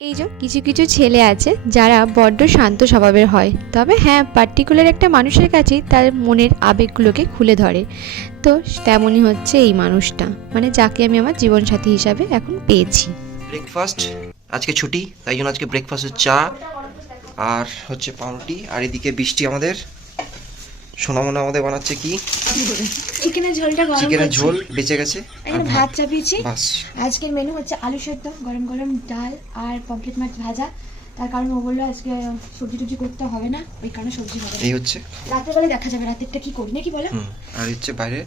এই যে কিছু কিছু ছেলে আছে যারা বড্ড শান্ত স্বভাবের হয়। তবে হ্যাঁ পার্টিকুলার একটা মানুষের কাছেই তার মনের আবেগগুলোকে খুলে ধরে। তো তেমনই হচ্ছে এই মানুষটা। মানে যাকে আমি আমার জীবনসাথী হিসাবে এখন পেয়েছি। ব্রেকফাস্ট আজকে ছুটি, তাই জন্য আজকে ব্রেকফাস্টের চা আর হচ্ছে পাউরুটি। আর এদিকে বৃষ্টি আমাদের। সোনামোনা আমাদের বানাচ্ছে কি? চিকেনের ঝোলটা গরম চিকেনের ঝোল বেঁচে গেছে। এখানে ভাত চাপিয়েছি। বাস। আজকের মেনু হচ্ছে আলু সেদ্ধ গরম গরম ডাল আর পমফ্লেট মাছ ভাজা। তার কারণ ও বলল আজকে সবজি টবজি করতে হবে না ওই কারণে সবজি হবে এই হচ্ছে। রাতের বেলায় দেখা যাবে রাতেরটা কি করি? নাকি বলো? আর হচ্ছে বাইরে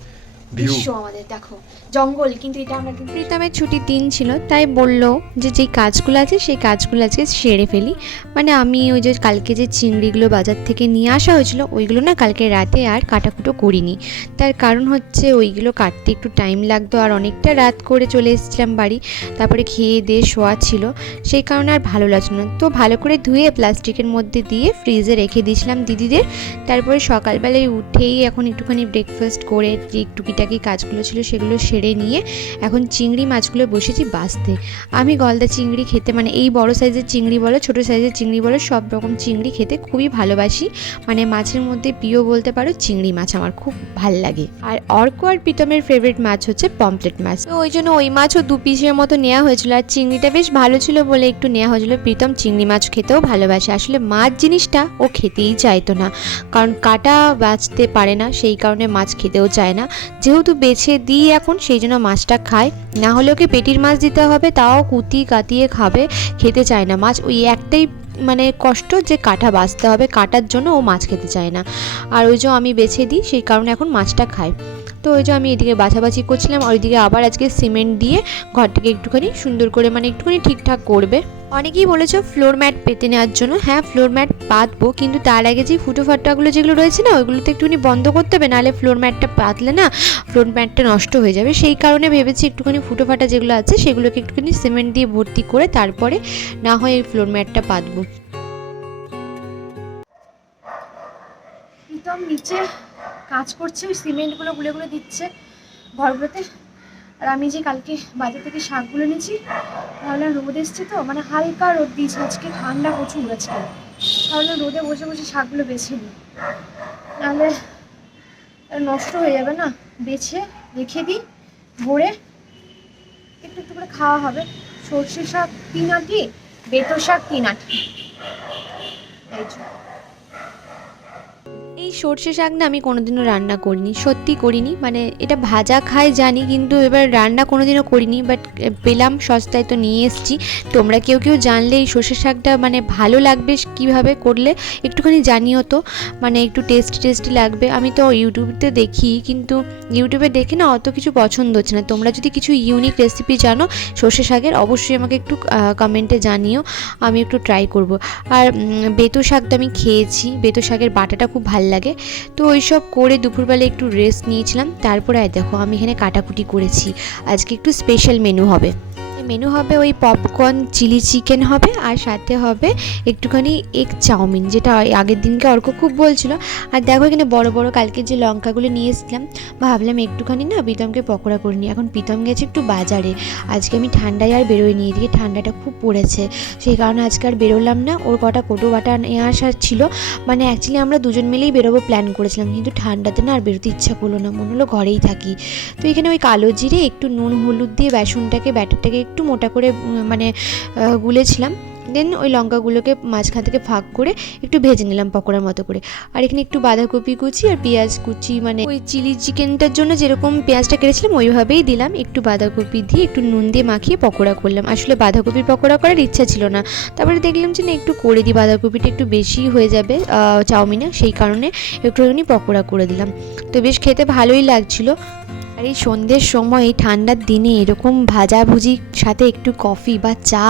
বিশ্ব আমাদের দেখো জঙ্গল কিন্তু এটা আমরা কিন্তু প্রীতমের ছুটির দিন ছিল তাই বলল যে যেই কাজগুলো আছে সেই কাজগুলো আজকে সেরে ফেলি। মানে আমি ওই যে কালকে যে চিংড়িগুলো বাজার থেকে নিয়ে আসা হয়েছিল ওইগুলো না কালকে রাতে আর কাটাকুটো করিনি। তার কারণ হচ্ছে ওইগুলো কাটতে একটু টাইম লাগতো আর অনেকটা রাত করে চলে এসেছিলাম বাড়ি। তারপরে খেয়ে দিয়ে শোয়া ছিল সেই কারণে আর ভালো লাগছিল না। তো ভালো করে ধুয়ে প্লাস্টিকের মধ্যে দিয়ে ফ্রিজে রেখে দিয়েছিলাম দিদিদের। তারপরে সকালবেলায় উঠেই এখন একটুখানি ব্রেকফাস্ট করে যে টুকিটাকি কাজগুলো ছিল সেগুলো সেরে নিয়ে এখন চিংড়ি মাছগুলো বসেছি বাছতে আমি গলদা চিংড়ি খেতে মানে এই বড় সাইজের চিংড়ি বলো, ছোটো সাইজের চিংড়ি বলো, সব রকম চিংড়ি খেতে খুবই ভালোবাসি। মানে মাছের মধ্যে প্রিয় বলতে পারো, চিংড়ি মাছ আমার খুব ভালো লাগে। আর অর্ক আর প্রীতমের ফেভারিট মাছ হচ্ছে পমপ্লেট মাছ। তো ওই জন্য ওই মাছও দু পিসের মতো নেওয়া হয়েছিল। আর চিংড়িটা বেশ ভালো ছিল বলে একটু নেওয়া হয়েছিল। প্রীতম চিংড়ি মাছ খেতেও ভালোবাসে। আসলে মাছ জিনিসটা ও খেতেই চাইতো না। কারণ কাটা বাঁচতে পারে না, সেই কারণে মাছ খেতেও চায় না। যেহেতু বেছে দিই এখন, সেই জন্য মাছটা খায় না হলে ওকে পেটির মাছ দিতে হবে, তাও কুতি কাতিয়ে খাবে, খেতে চায় না। মাছ ওই একটাই মানে কষ্ট যে কাটা বাঁচতে হবে, কাটার জন্য ও মাছ খেতে চায় না। আর ওই যে আমি বেছে দিই, সেই কারণে এখন মাছটা খায় তো ওই যে আমি এদিকে বাছাবাছি করছিলাম ওইদিকে আবার আজকে সিমেন্ট দিয়ে ঘরটাকে একটুখানি সুন্দর করে মানে একটুখানি ঠিকঠাক করবে। অনেকেই বলেছ ফ্লোর ম্যাট পেতে নেওয়ার জন্য। হ্যাঁ ফ্লোর ম্যাট পাতবো কিন্তু তার আগে যে ফুটো ফাট্টাগুলো যেগুলো রয়েছে না, ওইগুলোতে একটুখানি বন্ধ করতে হবে, নাহলে ফ্লোর ম্যাটটা পাতলে না ফ্লোর ম্যাটটা নষ্ট হয়ে যাবে। সেই কারণে ভেবেছি একটুখানি ফুটো ফাটা যেগুলো আছে, সেগুলোকে একটুখানি সিমেন্ট দিয়ে ভর্তি করে তারপরে না হয় এই ফ্লোর ম্যাটটা পাতবো নিচে কাজ করছে, ওই সিমেন্টগুলো গুলে গুলে দিচ্ছে ঘরগুলোতে। আর আমি যে কালকে বাজার থেকে শাকগুলো এনেছি, তাহলে রোদ এসছে তো মানে হালকা রোদ দিয়েছে, আজকে ঠান্ডা প্রচুর আজকে। তাহলে রোদে বসে বসে শাকগুলো বেছে নিই। নাহলে নষ্ট হয়ে যাবে না? বেছে, রেখে দিই, ভরে একটু একটু করে খাওয়া হবে। সর্ষে শাক তিন আটি, বেতো শাক তিন আটি। এই জন্য এই সর্ষে শাক না আমি কোনোদিনও রান্না করিনি, সত্যি করিনি। মানে এটা ভাজা খাই জানি, কিন্তু এবার রান্না কোনোদিনও করিনি বাট পেলাম, সস্তায় তো নিয়ে এসেছি। তোমরা কেউ কেউ জানলে এই সর্ষে শাকটা মানে ভালো লাগবে কীভাবে করলে, একটুখানি জানিও তো। মানে একটু টেস্ট টেস্টি লাগবে। আমি তো ইউটিউবতে দেখি, কিন্তু ইউটিউবে দেখে না অত কিছু পছন্দ হচ্ছে না। তোমরা যদি কিছু ইউনিক রেসিপি জানো সর্ষে শাকের, অবশ্যই আমাকে একটু কমেন্টে জানিও, আমি একটু ট্রাই করব। আর বেতো শাক তো আমি খেয়েছি, বেতো শাকের বাটাটা খুব ভালো লাগে তো ওই সব করে দুপুরবেলা একটু রেস্ট নিয়েছিলাম। তারপরে দেখো, আমি এখানে কাটাকুটি করেছি। আজকে একটু স্পেশাল মেনু হবে। মেনু হবে ওই পপকর্ন চিলি চিকেন হবে, আর সাথে হবে একটুখানি এগ চাউমিন, যেটা আগের দিনকে অর্ক খুব বলছিল। আর দেখো এখানে বড় বড় কালকে যে লঙ্কাগুলো নিয়ে এসেছিলাম, ভাবলাম একটুখানি না প্রীতমকে পকোড়া করে নিই। এখন প্রীতম গেছে একটু বাজারে। আজকে আমি ঠান্ডায় আর বেরোয়নি এদিকে ঠান্ডাটা খুব পড়েছে। সেই কারণে আজকে আর বেরোলাম না। ওর কটা কোটো বাটা নিয়ে আসার ছিল। মানে অ্যাকচুয়ালি আমরা দুজন মিলেই বেরোবো প্ল্যান করেছিলাম। কিন্তু ঠান্ডাতে না আর বেরোতে ইচ্ছা করল না। মনে হলো ঘরেই থাকি। তো এখানে ওই কালো জিরে, একটু নুন, হলুদ দিয়ে বেসনটাকে, ব্যাটারটাকে একটু মোটা করে মানে গুলেছিলাম। দেন ওই লঙ্কাগুলোকে মাঝখান থেকে ফাঁক করে একটু ভেজে নিলাম পকোড়ার মতো করে। আর এখানে একটু বাঁধাকপি কুচি আর পেঁয়াজ কুচি মানে ওই চিলি চিকেনটার জন্য যেরকম পেঁয়াজটা কেটেছিলাম, ওইভাবেই দিলাম। একটু বাঁধাকপি দিয়ে একটু নুন দিয়ে মাখিয়ে পকোড়া করলাম। আসলে বাঁধাকপির পকোড়া করার ইচ্ছা ছিল না। তারপরে দেখলাম যে, না, একটু করে দিই, বাঁধাকপিটা একটু বেশি হয়ে যাবে চাউমিনে। সেই কারণে একটুখানি পকোড়া করে দিলাম। তো বেশ খেতে ভালোই লাগছিল। আর এই সন্ধ্যের সময়, এই ঠান্ডার দিনে এরকম ভাজাভুজির সাথে একটু কফি বা চা,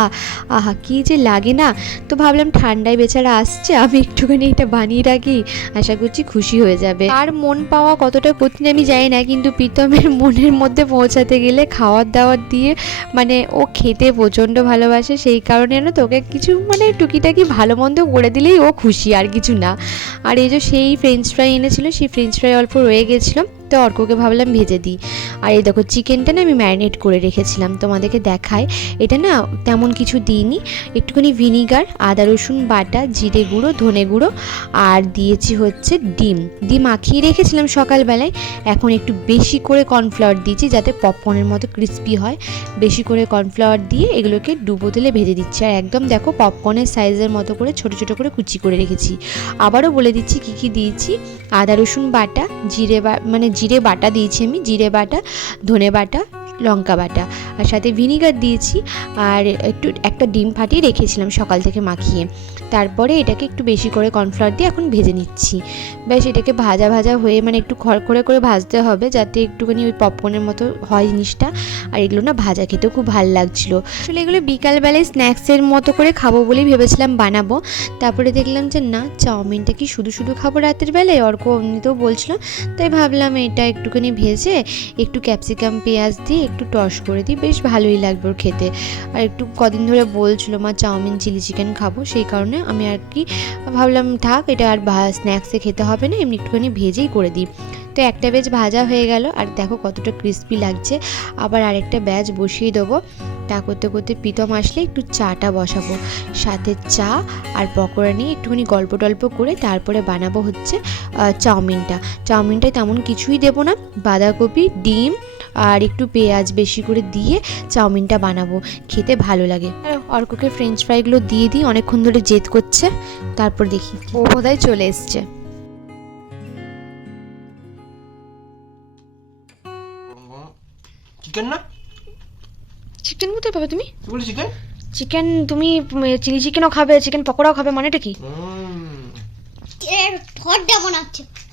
আহা, কী যে লাগে না। তো ভাবলাম ঠান্ডায় বেচারা আসছে, আমি একটুখানি এটা বানিয়ে রাখি, আশা করছি খুশি হয়ে যাবে। আর মন পাওয়া কতটা কঠিন আমি জানি না, কিন্তু প্রীতমের মনের মধ্যে পৌঁছাতে গেলে খাওয়ার দাওয়ার দিয়ে মানে ও খেতে প্রচণ্ড ভালোবাসে, সেই কারণে না তোকে কিছু মানে টুকিটাকি ভালো মন্দ করে দিলেই ও খুশি, আর কিছু না। আর এই যে সেই ফ্রেঞ্চ ফ্রাই এনেছিল, সেই ফ্রেঞ্চ ফ্রাই অল্প রয়ে গেছিল। তো অর্ককে ভাবলাম ভেজে দিই। আর এই দেখো চিকেনটা না আমি ম্যারিনেট করে রেখেছিলাম, তোমাদেরকে দেখায় এটা না তেমন কিছু দিইনি। একটুখানি ভিনিগার আদা, রসুন বাটা, জিরে গুঁড়ো, ধনে গুঁড়ো, আর দিয়েছি হচ্ছে ডিম। ডিম মাখিয়ে রেখেছিলাম সকালবেলায়। এখন একটু বেশি করে কর্নফ্লাওয়ার দিয়েছি যাতে পপকর্নের মতো ক্রিস্পি হয়। বেশি করে কর্নফ্লাওয়ার দিয়ে এগুলোকে ডুবো তেলে ভেজে দিচ্ছি। আর একদম দেখো পপকর্নের সাইজের মতো করে ছোট ছোট করে কুচি করে রেখেছি। আবারও বলে দিচ্ছি কী কী দিয়েছি। আদা রসুন বাটা জিরে বা মানে জিরে বাটা দিয়েছি আমি জিরে বাটা ধনে বাটা লঙ্কা বাটা। আর সাথে ভিনিগার দিয়েছি আর একটু, একটা ডিম ফাটিয়ে রেখেছিলাম সকাল থেকে মাখিয়ে। তারপরে এটাকে একটু বেশি করে কর্নফ্লাওয়ার দিয়ে এখন ভেজে নিচ্ছি। ব্যাস, এটাকে ভাজা ভাজা হয়ে মানে একটু খড়খড়ে করে ভাজতে হবে যাতে একটুখানি ওই পপকর্নের মতো হয় জিনিসটা। আর এগুলো না ভাজা খেতেও খুব ভালো লাগছিল। আসলে এগুলো বিকালবেলায় স্ন্যাক্সের মতো করে খাব বলেই ভেবেছিলাম বানাবো। তারপরে দেখলাম যে না, চাউমিনটা কি শুধু শুধু খাব রাতের বেলায়? অর্ক এমনিতেও বলছিল। তাই ভাবলাম এটা একটুখানি ভেজে একটু ক্যাপসিকাম পেঁয়াজ দিয়ে একটু টস করে দিই, বেশ ভালোই লাগবে ওর খেতে। আর একটু কদিন ধরে বলছিল, মা, চাউমিন, চিলি চিকেন খাব। সেই কারণে আমি আর কি ভাবলাম, থাক, এটা আর স্ন্যাক্সে খেতে হবে না, এমনি একটুখানি ভেজেই করে দিই। তো একটা ব্যাচ ভাজা হয়ে গেল, আর দেখো কতটা ক্রিস্পি লাগছে। আবার আরেকটা ব্যাচ বসিয়ে দেবো। তা করতে করতে প্রীতম আসলে একটু চাটা বসাবো। সাথে চা আর পকোড়া নিয়ে একটুখানি গল্প টল্প করে তারপরে বানাবো হচ্ছে চাউমিনটা। চাউমিনটায় তেমন কিছুই দেবো না। বাঁধাকপি, ডিম আর একটু পেঁয়াজ বেশি করে দিয়ে চাউমিনটা বানাবো। খেতে ভালো লাগে। অর্ককে ফ্রেঞ্চ ফ্রাইগুলো দিয়ে দিই অনেকক্ষণ ধরে জেদ করছে। তারপর দেখি ও বোধহয় চলে এসছে। চিকেন না? চিকেন কোথায় পাবে তুমি? চিকেন চিকেন তুমি চিলি চিকেনও খাবে চিকেন পকোড়াও খাবে মানেটা কি?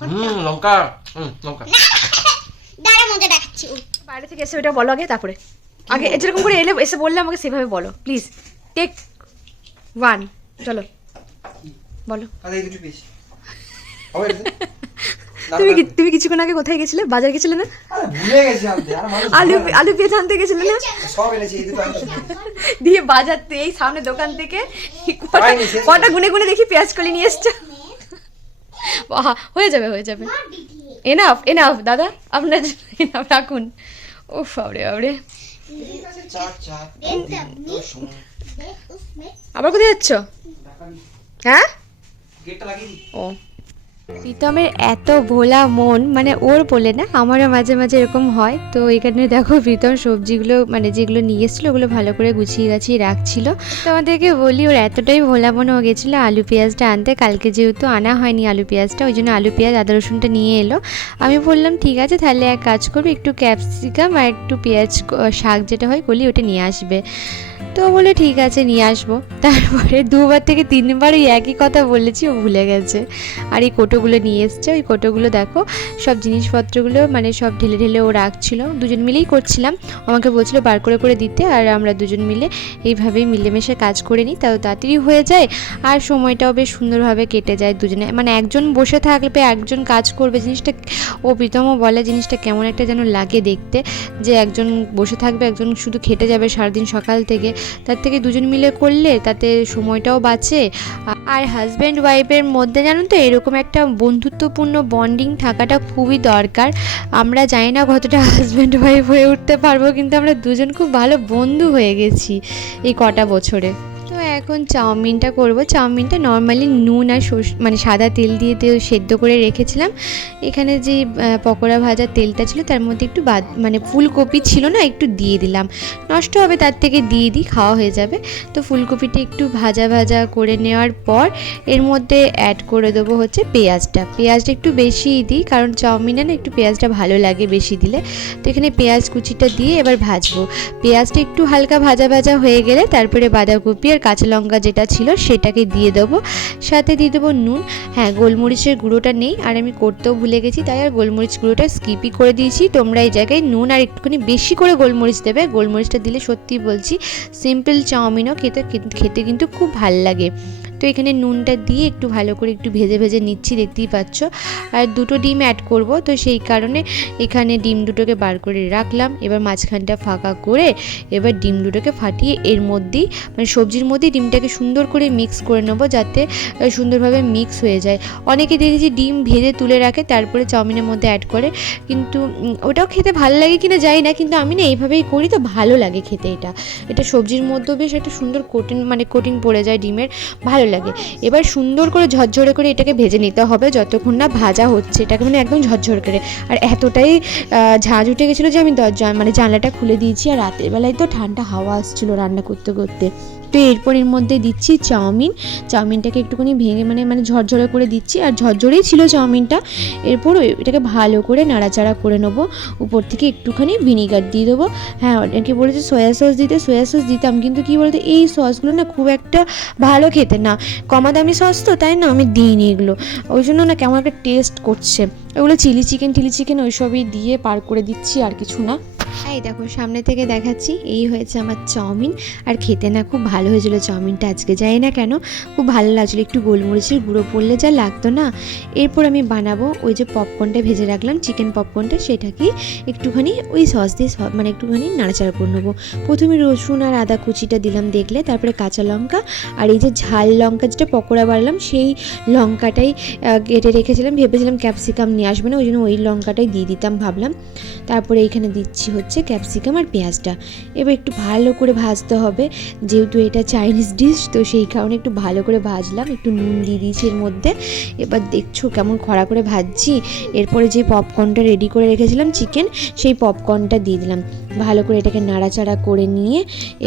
মনে লঙ্কা। লঙ্কা। দাঁড়া মজা দেখাচ্ছি। বাইরে থেকে এসে ওটা বলো আগে তারপরে। আগে যেরকম করে এলে এসে বললে আমাকে সেভাবে বলো। প্লিজ টেক ওয়ান চলো। বলো। তুমি তুমি কিছুক্ষণ আগে কোথায় গেছিলে? বাজার গেছিলে না? আলু আলু পেঁয়াজ আনতে গেছিলে না? সব এনেছি এই দুটো আনতে দিয়ে বাজার এই সামনে দোকান থেকে কটা- গুনে গুনে দেখি পেঁয়াজ কলি নিয়ে এসছো। বাহ, হয়ে যাবে হয়ে যাবে। এনাফ এনাফ দাদা। আপনার জন্য এনাফ রাখুন। ও বাবরে বাবরে আবার কোথায় যাচ্ছ? হ্যাঁ? ও। প্রীতমের এত ভোলা মন মানে ওর বলে না, আমারও মাঝে মাঝে এরকম হয়। তো এখানে দেখো প্রীতম সবজিগুলো মানে যেগুলো নিয়ে এসেছিল, ওগুলো ভালো করে গুছিয়ে গাছিয়ে রাখছিল। তো আমাদেরকে বলি, ওর এতটাই ভোলা মনে ও গেছিল আলু পেঁয়াজটা আনতে। কালকে যেহেতু আনা হয়নি আলু পেঁয়াজটা, ওই জন্য আলু পেঁয়াজ, আদা রসুনটা নিয়ে এলো। আমি বললাম, ঠিক আছে, তাহলে এক কাজ করবি একটু ক্যাপসিকাম আর একটু পেঁয়াজ শাক যেটা হয় কলি ওটা নিয়ে আসবে। তো বলে ঠিক আছে, নিয়ে আসব। তারপরে দুবার থেকে তিনবার ওই একই কথা বলেছি, ও ভুলে গেছে। আর এই কোটোগুলো নিয়ে এসছে, ওই কোটোগুলো দেখো, সব জিনিসপত্রগুলো মানে সব ঢেলে ঢেলে ও রাখছিল। দুজন মিলেই করছিলাম আমাকে বলছিল বার করে করে দিতে, আর আমরা দুজন মিলে এইভাবেই মিলেমিশে কাজ করে নিই, তাও তাড়াতাড়ি হয়ে যায়। আর সময়টাও বেশ সুন্দরভাবে কেটে যায় দুজনে। মানে একজন বসে থাকবে একজন কাজ করবে, জিনিসটা ও প্রীতমও বলে জিনিসটা কেমন একটা যেন লাগে দেখতে। যে একজন বসে থাকবে, একজন শুধু খেটে যাবে সারাদিন সকাল থেকে। তার থেকে দুজন মিলে করলে তাতে সময়টাও বাঁচে। আর হাজব্যান্ড ওয়াইফের মধ্যে জানো তো এরকম একটা বন্ধুত্বপূর্ণ বন্ডিং থাকাটা খুবই দরকার। আমরা জানি না কতটা হাজব্যান্ড ওয়াইফ হয়ে উঠতে পারব, কিন্তু আমরা দুজন খুব ভালো বন্ধু হয়ে গেছি এই কটা বছরে। এখন চাউমিনটা করব। চাউমিনটা নর্মালি নুন আর মানে সাদা তেল দিয়ে সেদ্ধ করে রেখেছিলাম। এখানে যে পকোড়া ভাজার তেলটা ছিল, তার মধ্যে একটু বাদ মানে ফুলকপি ছিল না, একটু দিয়ে দিলাম। নষ্ট হবে তার থেকে দিয়ে দিই, খাওয়া হয়ে যাবে। তো ফুলকপিটা একটু ভাজা ভাজা করে নেওয়ার পর, এর মধ্যে অ্যাড করে দেবো হচ্ছে পেঁয়াজটা। পেঁয়াজটা একটু বেশিই দিই, কারণ চাউমিনে না একটু পেঁয়াজটা ভালো লাগে বেশি দিলে। তো এখানে পেঁয়াজ কুচিটা দিয়ে এবার ভাজবো। পেঁয়াজটা একটু হালকা ভাজা ভাজা হয়ে গেলে, তারপরে বাঁধাকপি আর কাঁচা লঙ্কা যেটা ছিল সেটাকে দিয়ে দেবো। সাথে দিয়ে দেবো নুন। হ্যাঁ গোলমরিচের গুঁড়োটা নেই, আর আমি করতেও ভুলে গেছি, তাই আর গোলমরিচ গুঁড়োটা স্কিপই করে দিয়েছি। তোমরা এই জায়গায় নুন আর একটুখানি বেশি করে গোলমরিচ দেবে। গোলমরিচটা দিলে সত্যি বলছি, সিম্পল চাউমিনও খেতে খেতে কিন্তু খুব ভালো লাগে। তো এখানে নুনটা দিয়ে একটু ভালো করে একটু ভেজে ভেজে নিচ্ছি, দেখতেই পাচ্ছ। আর দুটো ডিম অ্যাড করব, তো সেই কারণে এখানে ডিম দুটোকে বার করে রাখলাম। এবার মাঝখানটা ফাঁকা করে এবার ডিম দুটোকে ফাটিয়ে এর মধ্যেই মানে সবজির মধ্যেই ডিমটাকে সুন্দর করে মিক্স করে নেব যাতে সুন্দরভাবে মিক্স হয়ে যায়। অনেকে দেখেছি ডিম ভেজে তুলে রাখে, তারপরে চাউমিনের মধ্যে অ্যাড করে। কিন্তু ওটাও খেতে ভালো লাগে কিনা জানি না, কিন্তু আমি না এইভাবেই করি তো ভালো লাগে খেতে এটা। এটা সবজির মধ্যেও বেশ একটা সুন্দর কোটিং মানে কোটিং পড়ে যায় ডিমের। ভালো লাগে। এবার সুন্দর করে ঝরঝরে করে এটাকে ভেজে নিতে হবে যতক্ষণ না ভাজা হচ্ছে, এটাকে মানে একদম ঝরঝর করে। আর এতটাই ঝাঁঝ উঠে গেছিল যে আমি দরজা মানে জানলাটা খুলে দিয়েছি আর রাতের বেলায় তো ঠান্ডা হাওয়া আসছিল রান্না করতে করতে। তো এরপর এর মধ্যে দিচ্ছি চাউমিন। চাউমিনটাকে একটুখানি ভেঙে মানে মানে ঝরঝরে করে দিচ্ছি। আর ঝরঝরেই ছিল চাউমিনটা। এরপর এটাকে ভালো করে নাড়াচাড়া করে নেব। উপর থেকে একটুখানি ভিনিগার দিয়ে দেবো। হ্যাঁ অনেকে বলেছে সয়া সস দিতে, সয়া সস দিতাম। কিন্তু কী বলতো, এই সসগুলো না খুব একটা ভালো খেতে না। কমা দামি সস তো, তাই না? আমি দিইনি এগুলো। ওই জন্য না কেমন একটা টেস্ট করছে। ওগুলো চিলি চিকেন টিলি চিকেন ওইসবই দিয়ে পার করে দিচ্ছি আর কিছু না। এই দেখো, সামনে থেকে দেখাচ্ছি, এই হয়েছে আমার চাউমিন। আর খেতে না খুব ভালো হয়েছিল চাউমিনটা, আজকে যাই না কেন, খুব ভালো লাগছিল, একটু গোলমরিচের গুঁড়ো পড়লে যা লাগতো না। এরপর আমি বানাবো ওই যে পপকর্নটা ভেজে রাখলাম চিকেন পপকর্নটা সেটাকে একটুখানি ওই সস দিয়ে মানে একটুখানি নাড়াচাড়া করে নেব। প্রথমে রসুন আর আদা কুচিটা দিলাম দেখলে, তারপরে কাঁচা লঙ্কা, আর এই যে ঝাল লঙ্কা যেটা পকোড়া বাড়লাম সেই লঙ্কাটাই কেটে রেখেছিলাম, ভেবেছিলাম ক্যাপসিকাম নিয়ে আসবে না, ওই জন্য ওই লঙ্কাটাই দিয়ে দিতাম, ভাবলাম। তারপরে এইখানে দিচ্ছি হচ্ছে ক্যাপসিকাম আর পেঁয়াজটা। এবার একটু ভালো করে ভাজতে হবে। যেহেতু এটা চাইনিজ ডিশ তো সেই কারণে একটু ভালো করে ভাজলাম। একটু নুন দিয়ে দিয়েছি এর মধ্যে। এবার দেখছ কেমন খরা করে ভাজছি। এরপরে যে পপকর্নটা রেডি করে রেখেছিলাম চিকেন সেই পপকর্নটা দিয়ে দিলাম। ভালো করে এটাকে নাড়াচাড়া করে নিয়ে,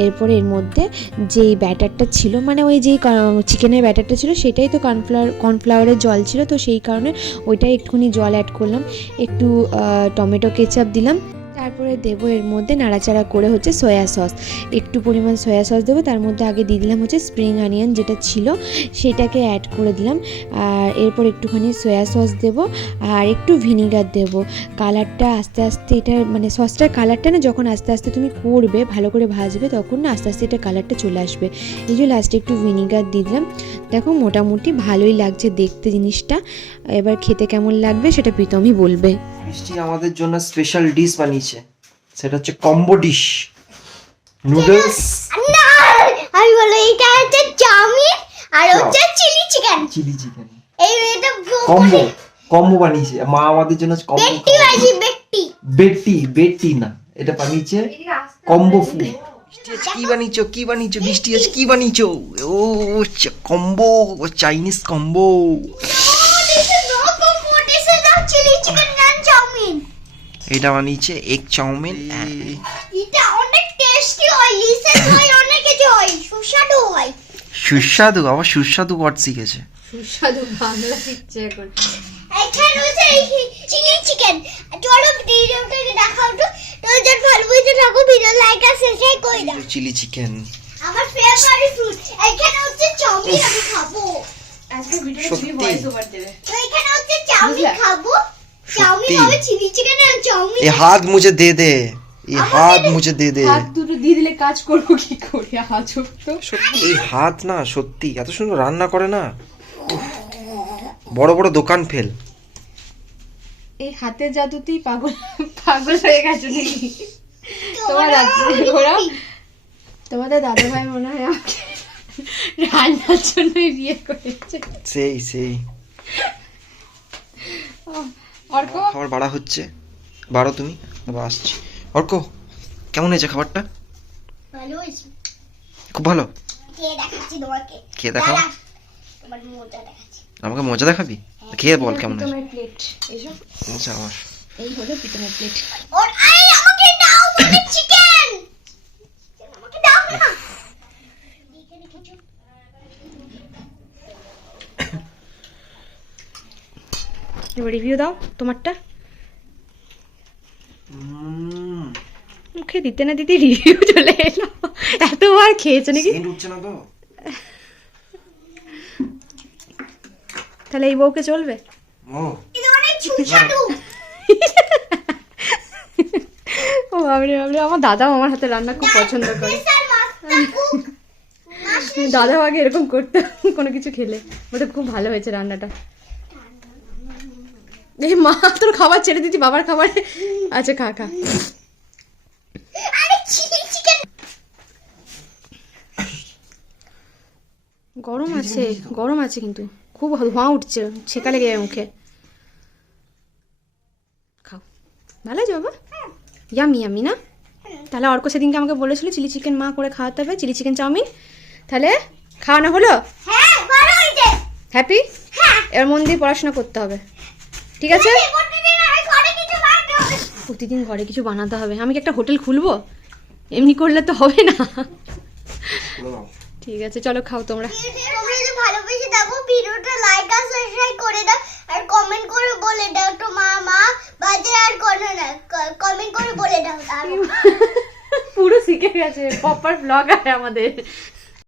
এরপরে এর মধ্যে যেই ব্যাটারটা ছিল মানে ওই যেই চিকেনের ব্যাটারটা ছিল, সেটাই তো কর্নফ্লাওয়ার কর্নফ্লাওয়ারের জল ছিল। তো সেই কারণে ওইটাই একটুখানি জল অ্যাড করলাম। একটু টমেটো কেচাপ দিলাম। তারপরে দেবো এর মধ্যে নাড়াচাড়া করে হচ্ছে সয়া সস একটু পরিমাণ সয়া সস দেবো, তার মধ্যে আগে দিয়ে দিলাম হচ্ছে স্প্রিং অনিয়ন যেটা ছিল, সেটাকে অ্যাড করে দিলাম। আর এরপর একটুখানি সয়া সস দেবো, আর একটু ভিনিগার দেবো। কালারটা আস্তে আস্তে এটা মানে সসটার কালারটা না যখন আস্তে আস্তে তুমি করবে, ভালো করে ভাজবে, তখন না আস্তে আস্তে এটা কালারটা চলে আসবে। এই যে লাস্টে একটু ভিনিগার দিয়ে দিলাম। দেখো মোটামুটি ভালোই লাগছে দেখতে জিনিসটা। এবার খেতে কেমন লাগবে সেটা প্রীতমই বলবে। বৃষ্টি আমাদের জন্য স্পেশাল ডিশ বানিয়েছে। সেটা হচ্ছে কম্বো ডিশ নুডলস আমি বলো এটা হচ্ছে চাউমিন আর হচ্ছে চিলি চিকেন চিলি চিকেন এই এটা কম্বো কম্বো বানিয়েছে। মা আমাদের জন্য কম্বো বেট্টি বাজি বেট্টি। বেটি বেটি না এটা বানিয়েছে কম্বো ফুড কি বানিয়েছো কি বানিয়েছো বৃষ্টি আজ কি বানিয়েছো? ও combo Chinese combo chilli chicken and chowmein এটা বানিয়েছে এগ চাউমিন এটা অনেক টেস্টি হয় লিসেন হয় অনেক কিছু হয় সুস্বাদু হয়। সুস্বাদু আবার সুস্বাদু ওয়ার্ড শিখেছে। সুস্বাদু বাংলা শিখছে এখন। এখানে হচ্ছে চিলি চিকেন চলো ভিডিওটাকে দেখাও তো। ভালো বুঝতে থাকো ভিডিও লাইক আর শেষে কই দাও। চিলি চিকেন আমার ফেভারিট ফুড এখানে হচ্ছে চাউমিন আমি খাব। আজকে। ভয়েস ওভার দেবে। তো এখানে হচ্ছে চাউমিন খাব। সত্যি। এই হাত দে দে। এই হাত দে দে। হাত দুটো দিয়ে দিলে কাজ করব কি করে? আজব তো সত্যি এই হাত না সত্যি। এত সুন্দর রান্না করে না। বড় বড় দোকান ফেল। এই হাতের জাদুতেই পাগল পাগল হয়ে গেছে দেখি তোমার ওরা? তোমাদের দাদা ভাই মনে হয় আমাকে রান্নার জন্যই বিয়ে করেছে। সেই সেই। খাবার বাড়া হচ্ছে। বাড়ো তুমি আবার আসছি। অর্ক কেমন হয়েছে খাবারটা? খুব ভালো? খেয়ে দেখাচ্ছি তোমাকে। খেয়ে দেখাও। আমাকে মজা দেখাবি? খেয়ে বল কেমন হয়েছে। আচ্ছা আমার। এই হলো পিতনের প্লেট ওর আমাকে দাও মানে চিকেন আমাকে দাও না দেখে রেখেছো এবার রিভিউ দাও তোমারটা। মুখে দিতে না দিতে রিভিউ চলে এলো। এতবার খেয়েছো নাকি? সেন্ট উঠছে না তো? তাহলে এই বউকে চলবে? ও। বাবরে বাবরে আমার দাদাও আমার হাতে রান্না খুব পছন্দ করে। স্যার মাছ থাকুক মাছ দাদা আগে এরকম করতো কোনো কিছু খেলে। ওটা খুব ভালো হয়েছে রান্নাটা। এই মা তোর খাবার ছেড়ে দিচ্ছি বাবার খাবার। আচ্ছা খা খা। গরম আছে গরম আছে কিন্তু। খুব ধোঁয়া উঠছে ছেঁকা লেগে যায় মুখে। খাও। ভালো আছে বাবা? ইয়ামি ইয়ামি না? তাহলে অর্ক সেদিনকে আমাকে বলেছিল চিলি চিকেন মা করে খাওয়াতে হবে চিলি চিকেন চাউমিন। তাহলে খাওয়ানো হলো? হ্যাঁ হ্যাপি হ্যাঁ। এর মন দিয়ে পড়াশোনা করতে হবে। ঠিক আছে? প্রতিদিন ঘরে কিছু বানাতে হবে। প্রতিদিন ঘরে কিছু বানাতে হবে। আমি কি একটা হোটেল খুলবো? এমনি করলে তো হবে না। ঠিক আছে চলো খাও তোমরা। তোমরা ভালোবেসে দেখো ভিডিওটা লাইক আর সাবস্ক্রাইব করে দাও আর কমেন্ট করে বলে দাও তো মা মা বাজে আর করো না। কমেন্ট করে বলে দাও পুরো শিখে গেছে প্রপার ব্লগার আমাদের।